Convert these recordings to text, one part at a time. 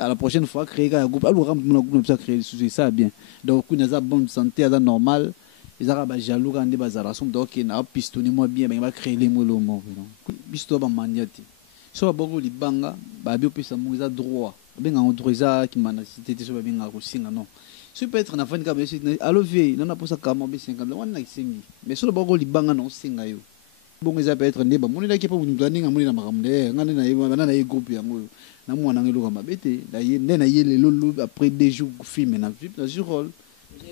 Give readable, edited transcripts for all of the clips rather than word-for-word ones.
à la prochaine fois créer un groupe alors groupe ça créer ça bien donc on a bonne santé à normal ils ont jaloux quand des bazar sont donc na pistonner moi bien va créer les mots bisto ba maniati so ba go libanga ba bio pesa muza droit ben en autorisé qui mana c'était so ba bien ko singa non so peut être na fin ka besi allo vie non na posa kama be 50 on na singi mais so ba go libanga non singa yo bon ils peut être ndeba moni la ki pa bunzani nga moni na makamde ngane na yiba na ye groupe yango na mwana ngelo kama bete na ye na ye le lolo après 2 jours film na film na sur rôle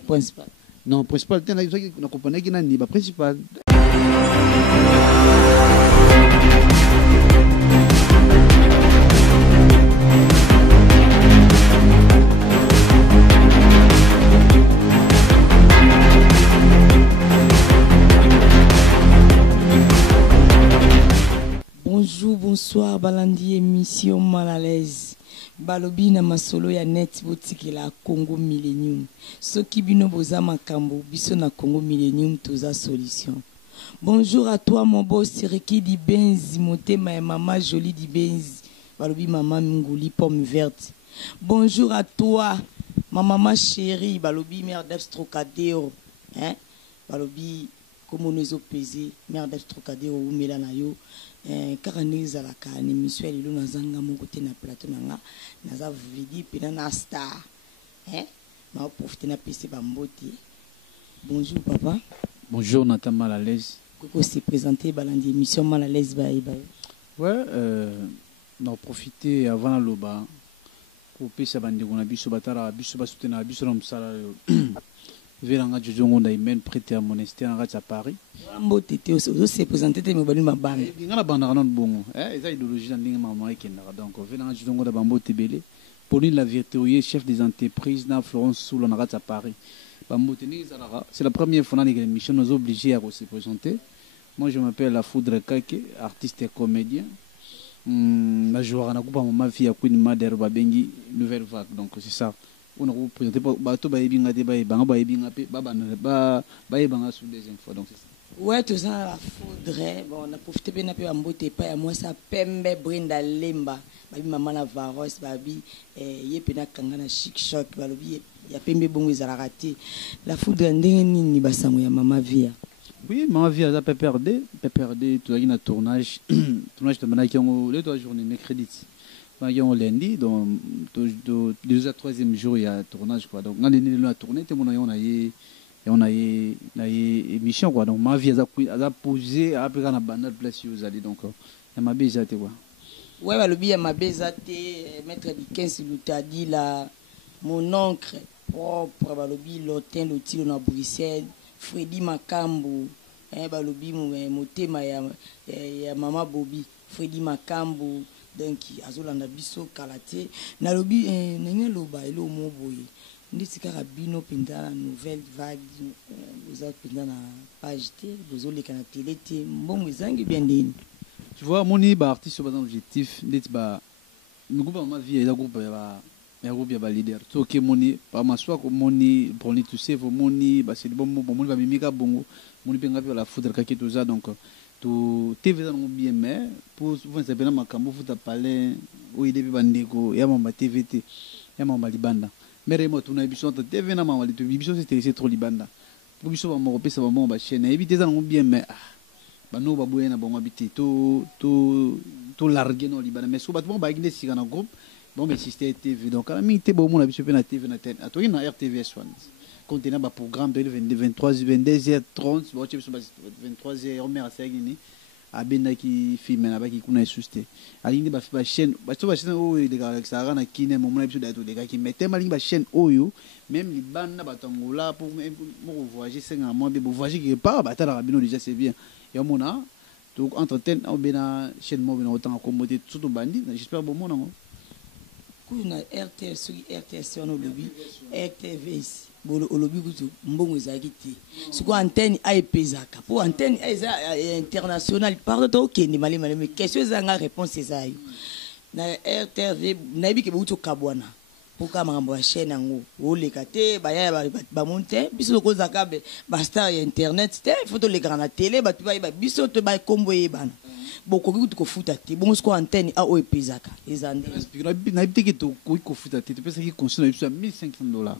principal non principal tena na compagnie qui na ni ba principal. Bonjour, bonsoir, balandi émission mal à l'aise. Balobi na masolo ya net boutique la Congo Millennium. Ce qui bino boza makambo, biso na Congo Millennium toza solution. Bonjour à toi mon boss Reki di Benzi, motema et maman jolie di Benzi. Balobi maman Minguli pomme verte. Bonjour à toi ma maman chérie, balobi mère d'Abstrocadéo. Hein? Balobi comme on nous pesé, mère d'Abstrocadéo ou melana yo. Car nous avons une émission et nous avons côté na plateau nous avons vidi pena na star ma profiter na PC bambote. Bonjour papa. Bonjour Nathan mal à l'aise. Comment se présenter balandi émission mal à l'aise bye. Ouais on a profité avant la loba pour pesa bandi on a biso batara biso basutena biso na msala Vélanga Djongo Ndaïmen prêté à monastère à Paris. Mbote aussi se présenter te mobali mabana. Ngana banda non bon. Eza idéologie dans linga mama ekenda donc Vélanga Djongo da bambo tebele. Pauline la Verterier chef des entreprises na Florence sous la à Paris. Bambo teni zalara. C'est la première fois dans l'émission nous obligés à se présenter. Moi je m'appelle La Foudre Kake, artiste et comédien. La joueur na coupa ma fille à Queen Mother Babengi nouvelle vague donc c'est ça. On a représenté bateau baïbinga de baïbanga baïbinga pe baba baïbanga sous des infos donc c'est ça. Ouais tout ça la faudrait bon on a profité bien peu ambote pas moi ça pembe Brenda Lemba babi maman la varos babi ye pena kangana chic choc balobi ya pembe bongo ezala raté la faudrait ndenge nini basango ya mama via. Oui mama via za PPRD tout na tournage de manaki ngo les 2 journées mercredi. On lundi donc déjà 3e jour il y a tournage quoi donc on a tourné tout mon on a émission quoi donc ma vie a posé après quand on a banal place aux allez donc il m'a déjà été quoi ouais bah le bien m'a déjà été maître du 15 Lutadi là mon oncle propre bah le bien l'hôtel l'outil on a Bruxelles Freddy Makambo bah le bien mon thème ya maman Bobby Freddy Makambo donc azolanda biso kalaté na lobi nenge loba elo mo boye nditi kaka bino pinda la nouvelle vague vous êtes pinda na page T vous olé kana télé T mbongo ezangi bien dini tu vois moni ba artiste ba objectif nditi ba ngouba ma vie ya groupe ya leader to ke moni pa maswa ko moni pour ni tous vos moni ba c'est bon moni ba mimika bongo moni penga pe la foudre ka keto za donc to TV za ngo bien mais pour vous ça pena makambo futa parler o ide bi bandeko ya mama TVT ya mama libanda mais remo tuna biso ta TV na mama litu biso c'est trop libanda pour biso ba mo pesa ba mo ba chaîne éviter za ngo bien mais ba no ba boyena ba ngo habiter to larguer no libanda mais so ba bon ba ngine sika na groupe bon mais système TV donc ala mi te bo mo na biso pe na TV na tête ato na RTVS 1 contenant un programme de 22h30 23h on met à Sagini à Benaki film na ba ki kuna susté alingi ba chaîne ba to ba chaîne o de galaxara na kine mo na biso da to de ki mettre malingi ba chaîne oyo même li banda batangola pour mo voyager senga mo be voyager quelque part ba tala bino déjà c'est bien ya mona donc entretien au bena chaîne mo bena autant accommoder tout bandi j'espère bon mon non kuna RTL sur RTS on lobby RTVS bolo olobi kutu mbongo ezaki te siko antenne aipezaka pour antenne eza international pardon to kende mali mais question ezanga réponse ezayo na RTV na biki buto kabwana pour ka makambo ya chaîne ngo oleka te ba monter biso ko zakabe ba star ya internet te photo le grand télé ba biso to ba kombo yebana bokoki kutu kofuta te bongo siko antenne a oyo epezaka eza nde nayebi te ke tokoki kofuta te topesaki conscience na biso ya $1500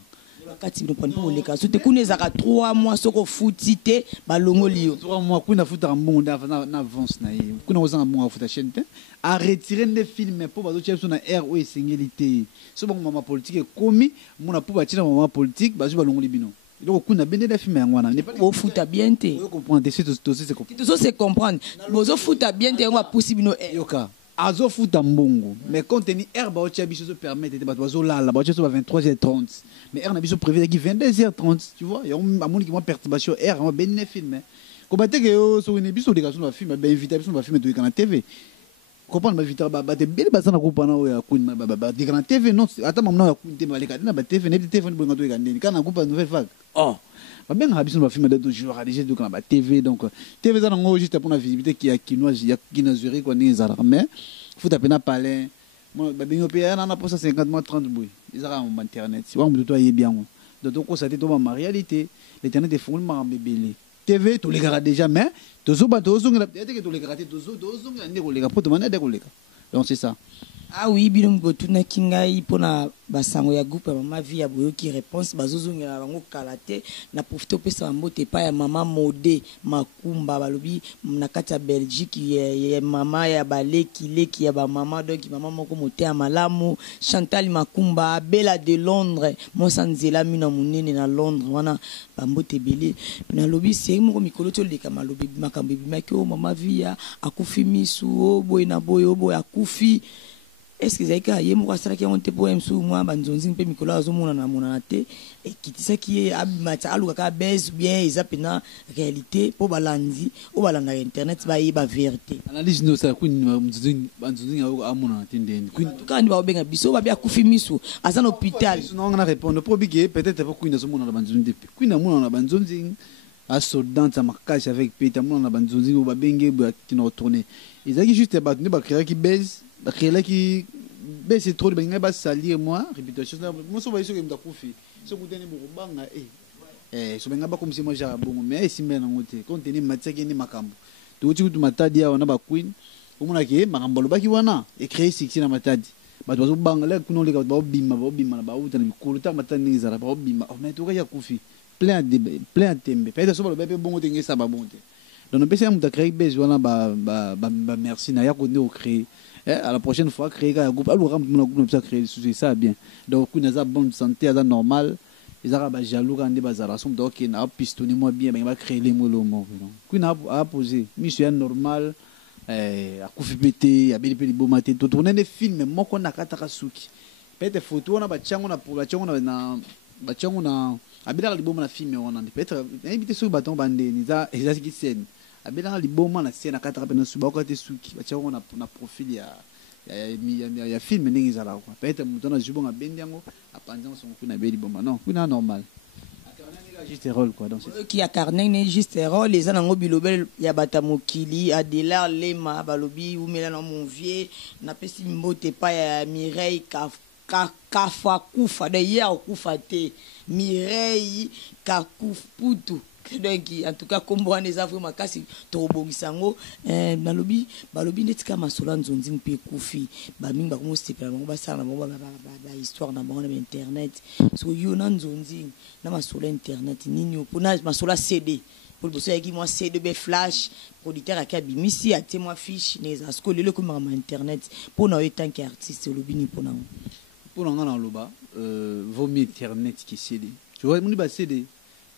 kati bino poni mpo koleka so te kuna ezalaka 3 mois soko ofuti te balongoli yo 3 mois kuna afutaka mbongo nde na avance na ye kuna kozanga mbongo afuta chaîne te aretire nde filme mpo bazotia biso na aire oyo esengeli te so bango mama politique ekomi mona mpo batina mama politique bazwi balongoli bino donc kuna bendela filme yango wana bofuta bien te comprendre se comprendre bozofuta bien te yango apusi bino yoka azofuta mbongo mais contenu air baotia biso zo permettre te bato bazolala baotia so ba 23h30 mais air na biso prévu ki 22h30 tu vois ya amoni ki mo perturbation air mo benne film ko bateke yo so ne biso de kaso na film ba inviter biso ba film to na TV comprendre ba inviter ba te bele bazana ko pana o ya kuna ba de na TV non ata mamna ya kunte ba leka na ba TV ne téléphone bo ngato ka ndeni kana kupa nouvelle vague oh bien habitué à filmer de jours à déjà donc la TV donc TV ça non juste pour la visibilité qui a quinoise il y a quinoiserie quoi ni ça mais faut taper na palais moi ba bien pays on a pour ça 50 mois 30 boy ils ont un internet si on doit y bien donc on ça tout ma réalité l'internet est fou ma bébé TV tous les gars déjà mais tozo ba tozo ngela que tous les gars tozo ngela ko les gars pour demander de ko les gars donc c'est ça ah oui bino botuna kingai pona basango ya groupe mama vie ya boyo ki réponse bazozongela bango kalate na profiter pesa mbote pa ya mama mode makumba balobi na kati ya Belgique ya mama ya baleki leki ya ba mama donc mama moko mote ya malamu Chantal Makumba Bella de Londres Monsanzela mina munene na Londres wana bambote belé na lobi c'est moko mikolo to leka malobi makambo bimaki o mama vie akufi misu o boy na boyo boy akufi est-ce que zaika ye moko asala ki on te po emsu mwa banzonzi mpe mikolo azomona na mona te et kitisa ki abimata aluka ka base bien ezapena réalité po balandi o balanga internet ba yeba vérité analyse no sa kwini banzonzi amona te ndeni kwini tukandi ba obenga biso ba bia kufi misu asa na hôpital non on a répondre pour bigé peut-être pas kwini azomona na banzonzi te kwini amona na banzonzi a soldante makasi avec Peter amona na banzonzi ba benge ba kino retourner ezaki juste ba ne ba créer ki base bakela ki bese trop de nga ba salir moi réputation moi so ba iso ke mdakufi so kutene bokubanga so benga ba comme si moi jara bongo mais simbe na ngote contenu matsaki ni makambo to uti kutu matadi ya wana ba queen omona ke makambo lo baki wana e créer succès na matadi ba to banga la kuno le ka ba bima na ba uta na bikulu ta matadi ni zara ba bima mais to ka ya kufi plein de tembe peut-être so ba bebe bongo te ngesa ba bonte donc on peut essayer de créer besoin là ba merci na ya ko ne o créer à la prochaine fois créer un groupe alors mon groupe ça créer c'est ça bien donc on a bonne santé à normal ils ont ba jaloux quand des bazar sont donc na pistonner moi bien va créer les mots donc qu'on a poser mission normal à kufipete ya beli beau matin tout tourner des films moi qu'on a kataka suki peut-être photo on a ba chango na pour la chango na ba chango na abila li bomba na film on a peut-être inviter sur bâton bande ni ça et ça qui scène abela liboma na scène akata pena suba ko te suki bachako na profil ya film ndenge zala ko peut-être mutana jubonga bendi yango apanza son kuna beli bomba non kuna normal juste rôle quoi donc qui a carnet ne juste rôle les anango bilobel ya batamokili Adela Lema balobi umela na mon vieux na pesi mbote pa ya Mireille kafa kufa de hier kufa te Mireille kakufutu donc en tout cas comme on les a vraiment makasi to bongisango balobi netika masola nzonzi mpe kufi ba mingi ba ko stepela bango ba sala bango ba histoire na bango na internet so yo na nzonzi na masola internet nini opona masola CD pour bosser avec moi CD be flash producteur akabi misi a témoin fiche les asko lelo ko ma internet pour na yo tant qu'artiste lobini pour na loba vaut mieux internet que CD tu vois mon ba CD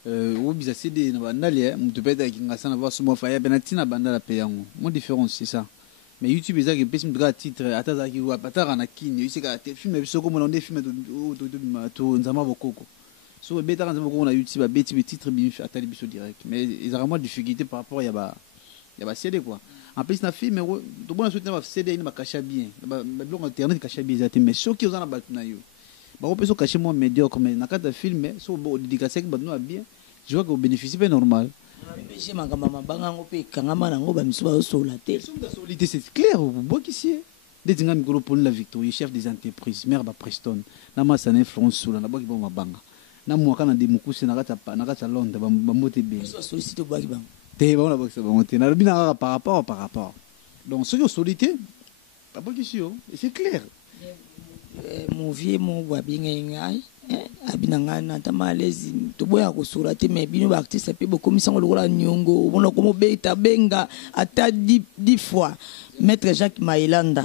ou bisa CD na bandali mtu peta kinga sana voir sur moi faya benatina bandala pe yango mon différence c'est ça mais YouTube ezaki pesi mtu titre atazaki wa patara na kini isika te film biso comme on des films to nzama bokoko so beta nzama bokoko na YouTube beti be titre bi atali biso direct mais ils ont vraiment difficulté par rapport ya ba CD quoi en plus na film to bona soutenir ba CD ina ba cacha bien ba blog internet cacha bien zati mais ceux qui ont na ba na yo on peut se cacher moins médiocre mais dans le film so bon dédicace que nous bien je vois que bénéficie pas normal j'ai ma maman banga ngope kangama na ngoba miso ba solate c'est clair bon ici des dinga mikolo pour la Victorie chef des entreprises maire ba Preston na masa na influence sur la boki ba mabanga na mwaka na demukuse na kata Londres ba mote bien sollicite boki ba te ba na boki ba mote na bina par rapport Donc, ce qui est solité, pas de question, et c'est clair. Mon vieux, mon bien, abinanga na tamalezi toboya kosura te mais bino ba artiste pe beaucoup misango lokola nyongo bona komo beta benga ata 10 fois maître Jacques Mailanda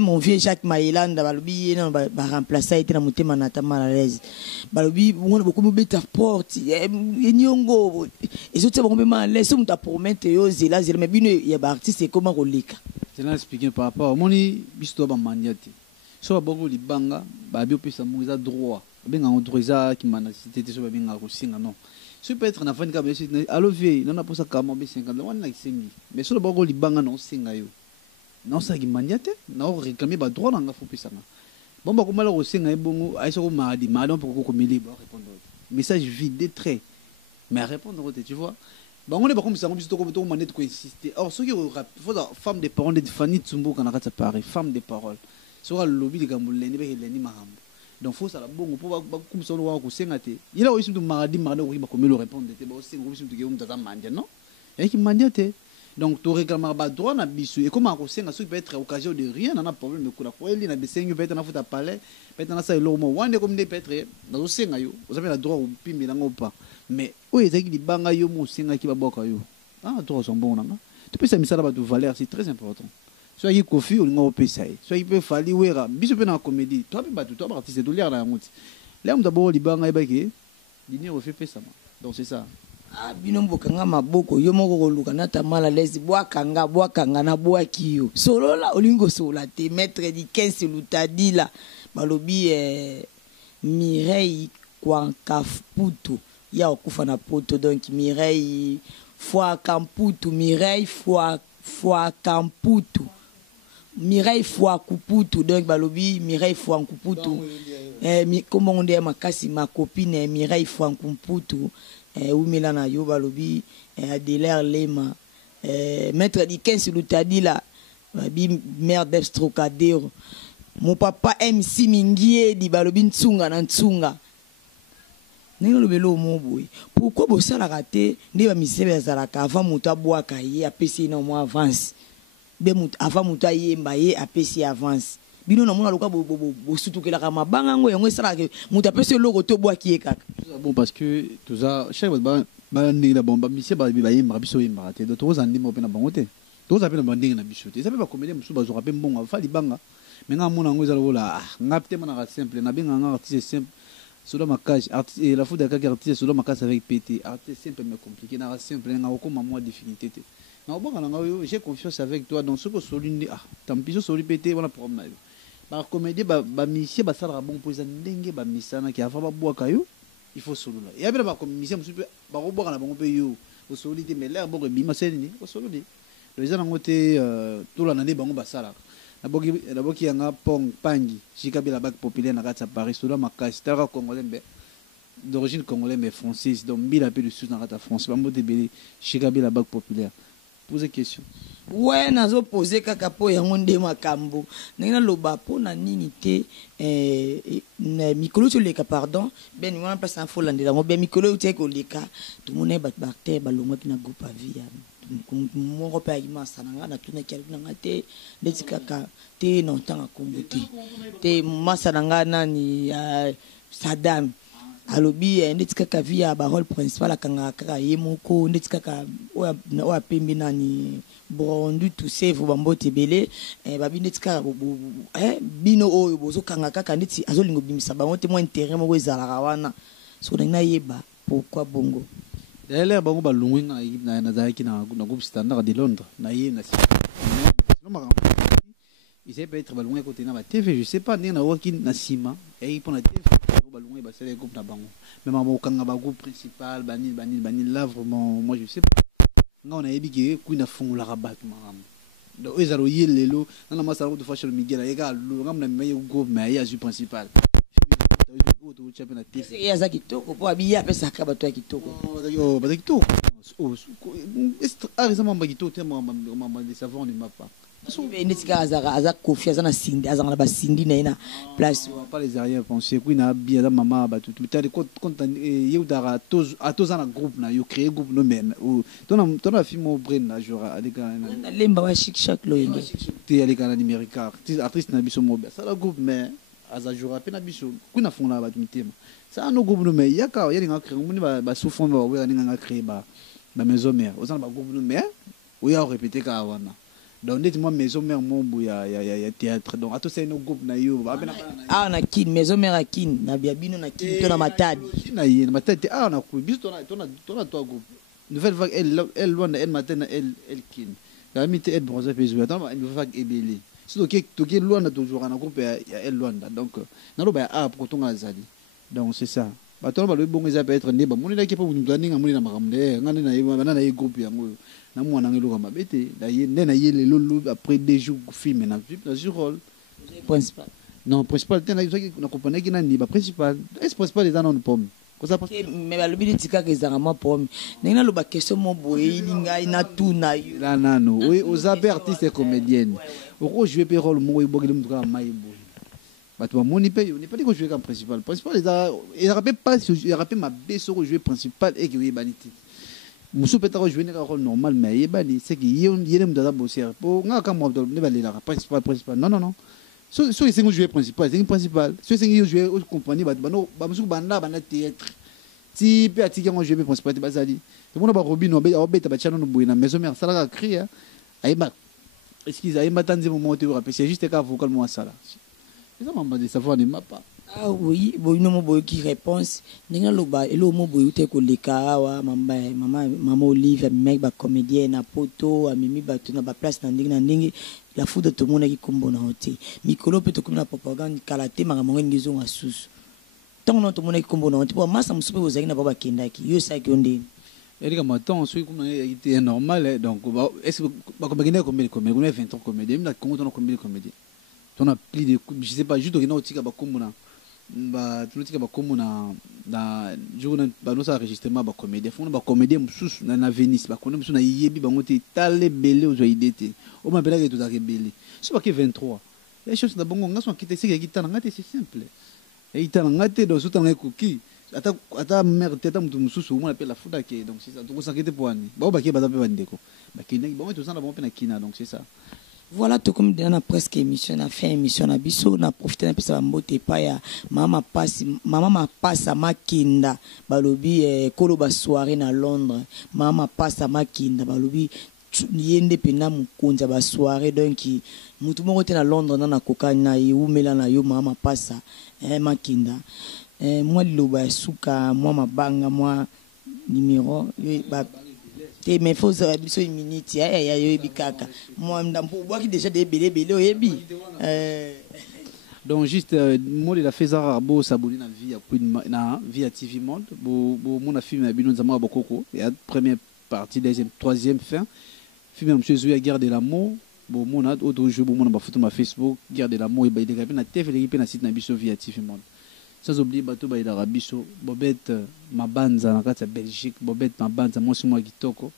mon vieux Jacques Mailanda balobi na ba remplacer été na motema na tamalezi balobi bona beaucoup mo beta porte nyongo et surtout bon ma laisse on t'a promettre yo zela mais bino ya ba artiste comment koleka c'est là expliquer par rapport au moni bisto ba maniate so ba bongo libanga ba bio pesa mo za droit benga autorisé qui m'a cité sur benga ko singa non ce peut être na fani ka besi allo vie non na posa ka mo be 50 wana na kisengi mais sur le bongo libanga non singa yo non ça qui maniate na réclamer ba droit na fo pesa na bon ba ko mala ko singa e bongo ay so ko madi madon pour ko meli ba répondre message vide très mais répondre tu vois ba ngone ba ko misa ngombi to ko manette ko insister or ce qui faut femme de parole de Fanny Tsumbo kana ka Paris femme de parole sur le lobby de Gambouleni be leni mahambo. Donc faut ça la bongo pour comme ça on ko senga te il a aussi de mardi ko ba ko melo répondre te ba senga ko bisu to tata mandia non et qui mandia te donc tu réclamer ba droit na bisu et comment ko senga ça peut être occasion de rien na problème mais ko eli na bisengi peut être na futa palais peut être na ça lo mo wande comme des peut être na senga yo vous avez le droit au pimbi nango pas mais o ezaki libanga yo mo senga ki ba boka yo ah droit sont bons nanga tu peux ça misala ba de valeur c'est très important. Soit il kofi ou n'importe quoi soit il peut falloir ouera biso pe na comédie toi pe batu toi artiste de l'air na muti là on d'abord libanga ebaki dîner refait pesa donc c'est ça ah bino mbokanga maboko yo moko koluka na tamala lezi bwakanga na bwaki yo solo la olingo sola te maître di 15 lutadila balobi Mireille Kwankafutu ya okufa na poto donc Mireille fois Kamputu Mireille fois Kamputu Mireille fois Kuputu donc balobi Mireille fois Kuputu comment on dit makasi ma copine Mireille fois Kuputu ou milana yo balobi Adelaire Lema maître di 15 lutadi la bi mère d'Estrocadero mon papa MC Mingie di balobi ntsunga na ntsunga nino lobelo mo boy pourquoi bo sala raté ndi ba misebe azalaka avant muta bwaka ye apesi na mo avance be muta avant muta yemba ye apesi avance bino na mona loka bo sutukela ka mabanga ngo yango sala ke muta apesi logo to bwaki ye kaka bon parce que tout ça chaque ba ndi la bomba misebe ba yemba biso yemba te do to zandi mo pe na bango te to za pe na bandinga na biso te ça peut ba comédie musu ba zo pe mbonga fa libanga mais nga mona ngo ezala bola ngapte mana simple na benga nga artiste simple solo makage et la faute de artiste solo makage avec PT artiste simple mais compliqué na simple nga okoma moi difficulté te na boka nga j'ai confiance avec toi dans ce que solinde tant pis solo PT voilà problème ba comédie ba misie ba sala bon poza ndenge ba misana ki afa ba boka yo il faut solo là et après ba comédie musu ba ko boka na bango pe yo o solide mais l'air bon bima seni o solide les gens ngote tout la nande bango ba sala la boki yanga pong pangi chikabi la bac populaire na kata Paris solo makasi tara congolais d'origine congolaise mais française donc bila peu de sous na kata France ba mode belé chikabi la bac populaire poser question ouais nazo poser kaka po yango nde makambo nina loba po na nini te na mikolo to leka pardon ben wana place en folande la mo ben mikolo te ko leka tout monde ba bactère ba longa kina groupe avia moko pe ayimasa nanga na tuna kyali nanga te ndeti kaka te na ntanga kombo te masa nanga nani Saddam alobi ndeti kaka via ba rôle principal akanga kaka ye moko ndeti kaka oya pembe nani Borondu tout save bambote belé babi ndeti kaka bino oyo bozo kanga kaka ndeti azolingo bimisa bango te mo intérêt moko ezalaka wana so na yeba pourquoi bongo d'ailleurs bango ba lunga na zaki na groupe standard de Londres na ye na il sait peut être ba lunga côté na ba TV je sais pas na waki na sima et pour la TV ba lunga ba c'est groupe na bango mais mamo kanga ba groupe principal banil là vraiment moi je sais pas nga on a ebiki ku na fungula rabat mam do ezalo yelelo na masala ko de fashion Miguel ega lo ngamna me groupe mais ya ju principal et à ça qui toko pour habiller après ça kaba toi qui toko oh bah qui toko ah récemment bah qui toko tellement des savants ne m'a pas netika aza kofi aza na sindi azanga na basindi na ye na place pas les arrière pensées kui na bien da mama ba tout tali quand ye udara atoza na groupe na yo créer groupe no men tona film mo brain na jora alika na lemba wa chic chaque loyenge te alika na numérique artiste na biso mo ça la groupe mais aza jora pe na biso kui na fond la ba mitema ça no groupe no mais yaka yalinga créer moni ba souffrant ba we nga créer ba maison mère ozana ba groupe no mais ou ya répéter ka wana donc moi maison mère mon ya théâtre donc ato c'est no groupe na yo ah na kin maison mère kin na biabino na kin to na matadi na yé matadi ah na ku biso tona to groupe nouvelle vague elle loin elle matin elle kin la mité elle bronze peso attends une vague ebelé surtout que to loin na toujours na groupe ya elle loin donc na lo ba ah pour ton azali donc c'est ça ba to ba le bon ça peut être né ba moni la ki pa vous planning moni na makamde ngani na yé na yé groupe yango na mwana ngeluka mabete na ye nena ye lelo après des jours film na sur rôle principal non principal tena na compagnie qui na ni ba principal est principal est non pomme ko ça mais ba lobi tika ke zanga ma pomme nena lo ba question mo boye linga ina tuna yo la nano oui aux artistes et comédiennes au jouer pe rôle mo ibogile mtuka maibo bato moni pe on n'est pas dit que jouer comme principal il rappelle pas il rappelle ma beso jouer principal et que oui banité musu peut être jouer un rôle normal mais yebani c'est que yene mudada bosser po nga ka mo ne ba lela principal non so c'est jouer principal c'est principal so c'est jouer au compagnie ba musu banda bana théâtre ti pe atiki ngo jouer principal te bazali to mona ba robino ba beta ba chano no buina maison mère sala ka cria ayeba excuse ayeba tanzi mo moto rappel c'est juste ka vocal moi sala ça m'a dit ça va ne m'a pas ah oui boy no mo boy qui réponse ninga loba elo mo boy ute ko leka wa mama Olive mec ba comédienne na poto amimi ba tuna ba place na ndingi la foudre to mona ki kombo na hote mikolo pe to komina propagande kalate makambo ngizo ngasusu tant non to mona ki kombo na hote po masa musupe ozaki na baba kendaki yo sa ki onde erika maton so comme était normal donc est-ce que ba comédien comédien 20 ans comédien na kongo to comédien on a plus de je sais pas juste que na otika ba kombo na ba tunatika ba komo na jour ba no sa enregistrement ba comédien fond ba comédien mususu na Venice ba kono mususu na yebi ba ngote tale belé ozo idete o ma bela ke to za rebelle so ba ke 23 les choses na bongo ngaso kite se ke kitana ngate c'est simple et itana ngate do so tana kuki ata mère teta mutu mususu mo appelle la fuda ke donc c'est ça donc ça kite poani ba ba ke ba pe bandeko ba kine ba to ça na bon pe na kina donc c'est ça. Voilà tout comme dans la presque émission na fin émission na biso na profiter na pesa mbote pa ya mama ma passe à makinda balobi kolo ba soirée na Londres mama passe à makinda balobi yende pena mukonza ba soirée donc mutu moko te na Londres na koka na yumela na yo mama passe makinda moi loba suka moi mabanga moi numéro ba mais faut ça biso une minute ya yo bikaka moi ndampo boki déjà des belé oyebi donc juste moi il a fait ça beau saboli na vie na vie à TV Monde bo mon film bino nzama bokoko et la première partie deuxième troisième fin film monsieur Zouya guerre de l'amour bo mon a autre jeu bo mon ba photo ma Facebook guerre de l'amour et ba il na TV l'équipe na site na biso vie à TV Monde sans oublier bato ba ila biso bobette mabanza na kati ya Belgique bobette mabanza moi sur moi kitoko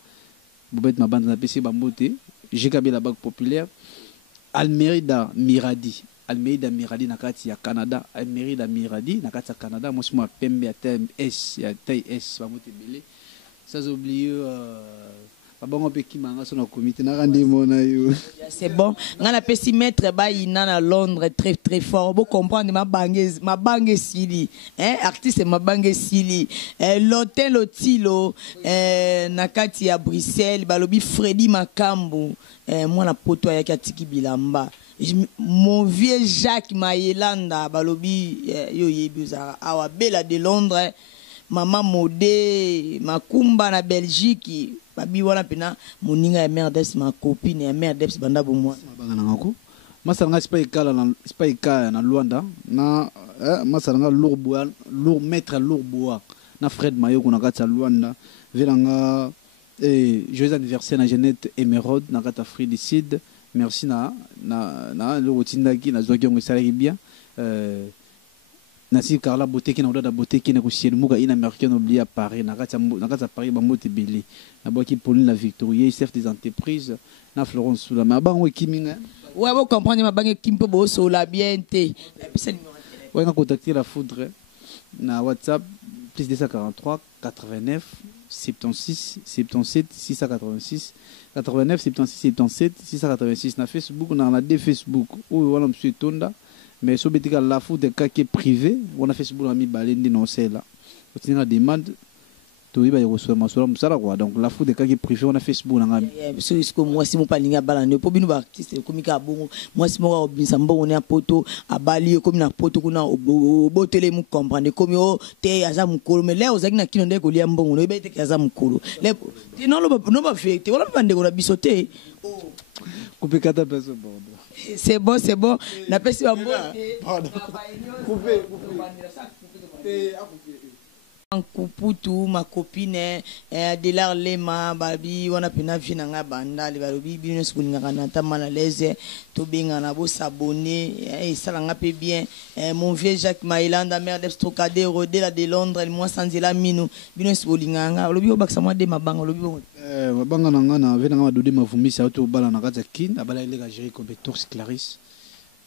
bobette mabanza na PC bambote jekabe la banque populaire Almerida Miradi na kati ya Canada Almerida Miradi na kati ya Canada moi sur moi pembe ya TMS ya TS bambote belé sans oublier Babongo pe kimanga so na comité na randi mona yo. C'est bon. Ngana pesi maître ba ina na Londres très très fort. Bo comprendre ma bangue sili. Artiste ma bangue sili. L'hôtel Otilo na kati ya Bruxelles balobi Freddy Makambu. Moi na poto ya katiki bilamba. Mon vieux Jacques Mayelanda balobi yo yebuza awa bela de Londres. Maman Modé Makumba na Belgique. Babi wana pena moninga ya mère d'Eps ma copine ya mère d'Eps banda bo moi bangana ngako masanga spa ikala na Luanda na masanga lourd maître lourd na Fred Mayoko na kata Luanda velanga joyeux anniversaire na Jeannette Emeraude na kata Fridicide merci na le rotindaki na zoki ngo salari bien Nasi Carla beauté qui n'a pas de beauté qui n'a que chez nous une américaine oubliée à Paris na Paris ba mote belé na boki Pauline la Victoria chef des entreprises na Florence Soula ma ba on kiminga ouais vous comprenez ma banque kimpo bo so la bien té ouais on contacter la foudre na WhatsApp plus 243 89 76 77 686 89 76 77 686 na Facebook na la Facebook ou wala monsieur Tonda. Mais si vous avez la foule de cas qui est privé, on a fait ce boulot à mi balende non c'est là. Vous avez une demande, tout le monde reçoit ma soeur quoi. Donc la foule de cas qui est privé, on a fait ce boulot là. Parce que moi si mon pas linga balande, pour bino artiste comme ka bon, moi si moi obinsambo on est à poto à Bali comme na poto kuna au télé mu comprendre comme yo te aza mukolo mais là ozaki na kino ndeko lia mbongo no bete kaza mukolo. Le non no ba fête, wala bande ko na bisoté. Coupez 4 personnes bon. C'est bon, c'est bon. Na pesi ba mbo. Coupez. Kuputu ma copine Delar Lema babi wana pena vina nga banda le barobi bino skulinga kana ta malalaise to benga na bo s'abonner et ça nga pe bien mon vieux Jacques Mailanda mère de Stocadero de la de Londres moi Sanzela mino bino skulinga nga lobi obaksa moi de mabanga lobi bon mabanga nga na vena nga dode mavumisa auto bala na kata kin abala ile ga gérer compétence Clarisse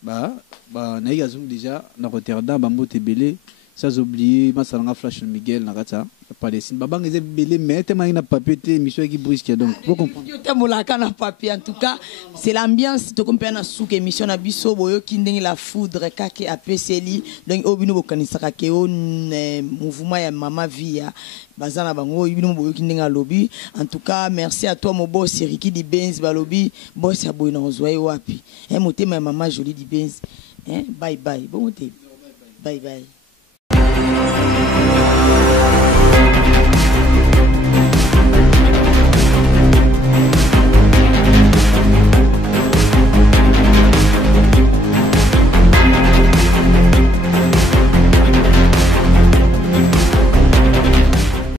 ba na yazung déjà na Rotterdam ba mbote belé sans oublier ma salanga Flash Miguel na kata Palestine babang eze belé mais tellement ina papier te mission qui brisque donc vous comprenez te molaka na papier en tout cas c'est l'ambiance to compare na souke émission na biso boyo kindeng la foudre kake apeseli donc obino bokanisaka ke on mouvement ya mama via bazana bango ibino boyo kindeng lobby en tout cas merci à toi mon boss Ricky di Benz balobi boss ya boyo na ozwaye wapi motema ya mama jolie di Benz bye bye bon bye bye